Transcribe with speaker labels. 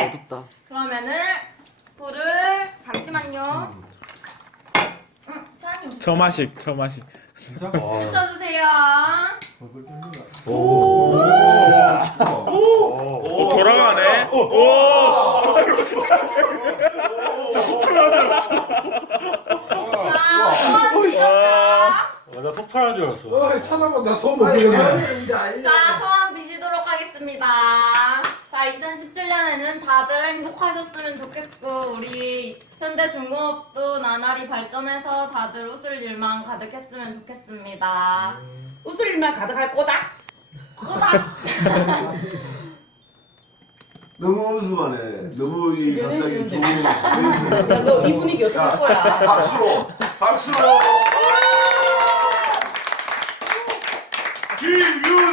Speaker 1: 네.
Speaker 2: 어둡다.
Speaker 1: 그러면은 불을 잠시만요. 차장님
Speaker 3: 처마식.
Speaker 4: 진짜?
Speaker 1: 붙여주세요.
Speaker 4: 오.
Speaker 3: 돌아가네.
Speaker 1: 자, 소원 비셨다.
Speaker 4: 나 폭발한 줄 알았어.
Speaker 5: 쳐다봐 나 소문 모르겠네.
Speaker 1: 자, 소원 비시도록 하겠습니다. 자, 2017년에는 다들 행복하셨으면 좋겠고 우리 현대중공업도 나날이 발전해서 다들 웃을 일만 가득했으면 좋겠습니다.
Speaker 2: 웃을 일만 가득할 거다.
Speaker 1: 꼬다!
Speaker 6: 너무 우스하네. 너무 이 갑자기 좋은
Speaker 2: 너 이 분위기 어떻게 할 거야?
Speaker 6: 박수로. 김윤